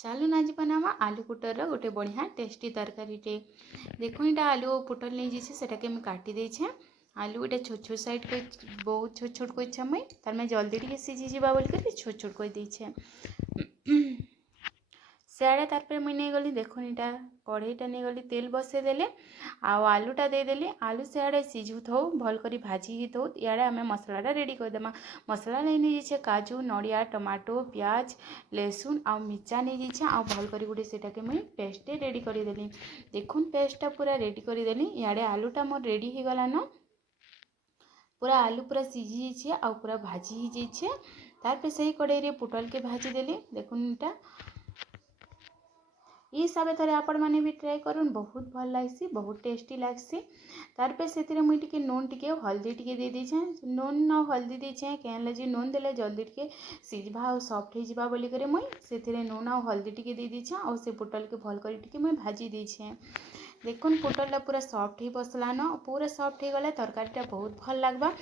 चलो आज बनावा आलू पुटर गोटे बढ़िया टेस्टी तरकारी टे। देखो यहाँ आलू और पुटल नहीं जाइए सेटा के काटी देछे। आलू गोटे छोट छोट साइड को बहुत छोट छोट कोइछा मुई तार में जल्दी टिके सिझी जीवा बोल कर छोट छोट कोइ देछे। सियाड़े तारपर मुई नहीं गली देखो यहाँ कढ़ईटा नहीं गली तेल बसई देले आलूटा देदेली। आलू सियाड़े सिझु थो भल कर भाजी ही थो इे आम मसलाटा रेडी करदेमा। मसला नहीं जाइए काजू नड़िया टमाटो प्याज लहसुन आ मिर्चा नहीं जाइए आ भल कर गोटे सेटाके मुई पेस्ट रेडी करदेली। देखुन पेस्टा पूरा रेडी करदेली। इे आलूटा मोर रेडी हो गलान पूरा आलू पूरा सिझी जाइए आ पूरा भाजी ही जाइए। तार से कड़ाई पुटल के भाजी देली। देखुन इटा ये हिसाब थे आपण मैंने भी ट्राए करूँ बहुत भल लग्सी बहुत टेस्टी लग्सी। तार से मुझे टिके नून टिके हल्दी टिके दे दीछे नून आ हल्दी दीछे क्या लगे नून देले जल्दी टिके सिझा और सॉफ्ट हो बोलिक मुझे से नून आ हल्दी टिके दे दीछे और से पुटल के भल कर टिके मुझे भाजी दीछे। देखुन पुटलटा पूरा सॉफ्ट ही बसलान पूरा सॉफ्ट हो गला तरकारीटा बहुत भल लगवा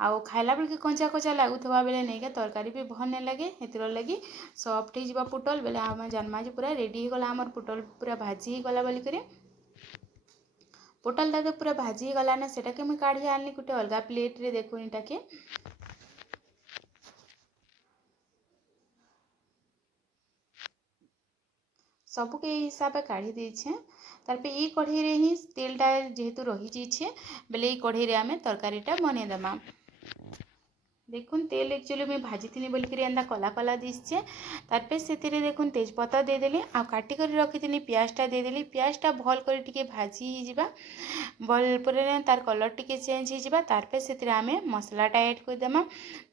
आउ खाइला बेल के कंचा कंचा लगुवा बेले नहीं का तरकारी भी भल नहीं लगे हेतिर लगी सॉफ्ट हो पुटल बेले आम जानमा जे पूरा रेडी हो गला आमर पुटल पूरा भाजी ही गला बोलिक पुटलटा तो पूरा भाजी ही गला ना सेटा के मैं काढ़ी आनी गोटे अलग प्लेट रे। देखो इटा के सबू के हिसाब से काढ़ी देछे। तारपे ये कढ़ई रे ही तेलटा जेहेतु रही जाइए बेले ये कढ़ई रे आमे तरकारीटा बनईदेमा। देखुन तेल एक्चुअली मैं भाजी थी बोलिक एंता कला कला दिशे। तारपे से देखुन तेजपत्ता देदेली आ काटिक रखी पियाजटा देदेली। पियाजटा भल कर टिके भाजी ही भल पर तार कलर टिके चेंज हो तारपे से आमे मसलाटा ऐड करदेमा।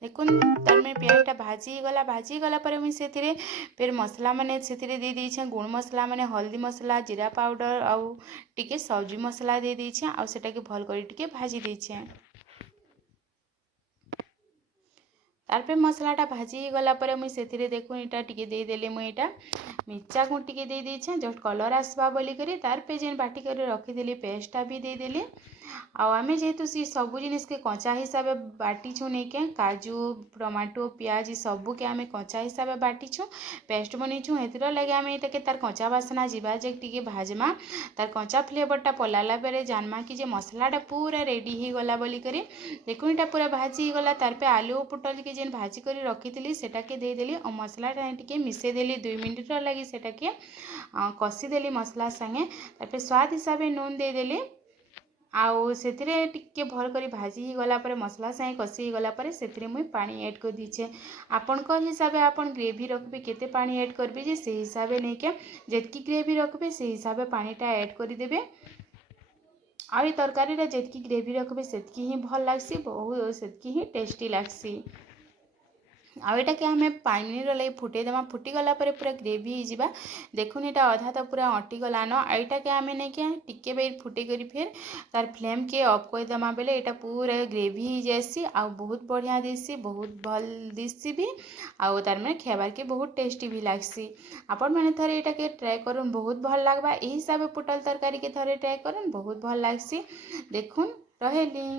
देखुन तार में पियाजटा भाजी गला पर मुझे फिर मसला मैंने से दे दीछे गुण मसला मैंने हल्दी मसला जीरा पाउडर आउ टिके सब्जी मसला दे दीछे आ सेटा के भल कर टिके भाजी दीछे। तारपे मसलाटा भाजी गला पर मुझे से देखो यहाँ टिके देदेली मुझा मिर्चा गुण टिके दे दीछे जस्ट कलर आसवा बोलिक तारपे जेन बाटी कर रखीदेली पेस्टा भी देदेली। आमे जेहेतु सी सबू जिनिस के कंचा हिसाब से बाटीछू नहीं के काजू टमाटो प्याज सबू के आमे कंचा हिसाब से बाटीछू पेस्ट बनईछू हेतिर लगे आमे इटा के तार कंचा बासना जीवा जे टिके भाजमा तार कंचा फ्लेवरटा पलाला बेले जानमा कि जे मसलाटा पूरा रेडी ही गला बोलिक देखो इटा पूरा भाजी ही गला। तारपे आलू और पुटल के जेन भाजी कर रखी सेटा के देदेली और मसलाटा टिके मिसेदेली 2 मिनिट लगी सेटा के कषिदेली मसला संगे। तारपे स्वाद हिसाब से नून देदेली आउ से टिके भल कर भाजी ही गला पर मसला साए कषि गला पर से मुई पानी ऐड कर दीछे। आपण हिसाब से आपण ग्रेवी रखबे केते पानी ऐड करबे जे से हिसाब से नहीं के जेतकी ग्रेवी रखबे से हिसाब से पानीटा ऐड कर देबे। आ तरकारीटा जेतकी ग्रेवी रखबे सेतकी ही भल लागसी बहुत सेतकी ही टेस्टी लागसी। आटा के आम पानी लगे फुटेदेमा फुटीगला पूरा ग्रेवी हो। देखुन यहाँ अधा तो पूरा अटिगलान यहाँ के आम नहीं क्या टिके बेर फुटे कर फिर तार फ्लेम के ऑफ करदेमा बेले यहाँ पूरा ग्रेवी हो जासी आ बहुत बढ़िया दिसी बहुत भल दिसी भी आउ तार मैंने खाबार के बहुत टेस्टी भी लागसी। आपण मैंने थे यहाँ के ट्राए करूँ बहुत भल लगवा यही हिसाब से पुटल तरकारी के थे ट्राए करूँ बहुत भल लागसी। देखुन रहेली।